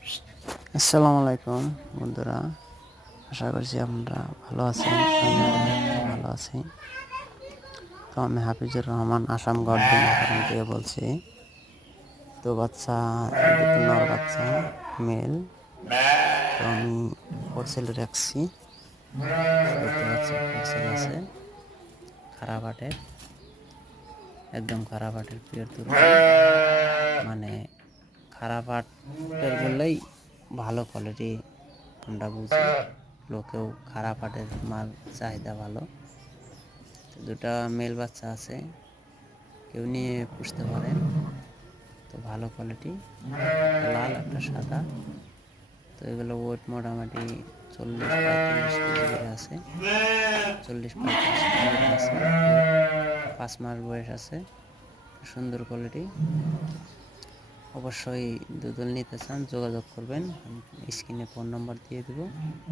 আসসালামু আলাইকুম বন্ধুরা, আশা করছি আপনারা ভালো আছেন। আমিও ভালো আছি। তো আমি হাফিজুর রহমান আসাম গডবিল ফার্ম থেকে বলছি। তো বাচ্চা দুটো নর বাচ্চা মেল, তো আমি ফোরসেলে রাখছি। দুটো বাচ্চা ফোরসেল আছে, খারাপ হাটের, একদম খারাপ হাটের পিওর তুরুপ, মানে খারাপ হাটের বললেই ভালো কোয়ালিটি আমরা বুঝি। লোকেও খারাপ হাটের মাল চাহিদা ভালো। তো দুটা মেল বাচ্চা আছে, কেউ নিয়ে পুষতে পারেন। তো ভালো কোয়ালিটি, একটা লাল একটা সাদা। তো এগুলো ওয়েট মোটামুটি 40-45 কেজি করে আছে, 40-45 কেজি করে আছে। 5 মাস বয়স আছে, সুন্দর কোয়ালিটি। অবশ্যই দুধল নিতে চান যোগাযোগ করবেন, স্ক্রিনে ফোন নম্বর দিয়ে দেবো।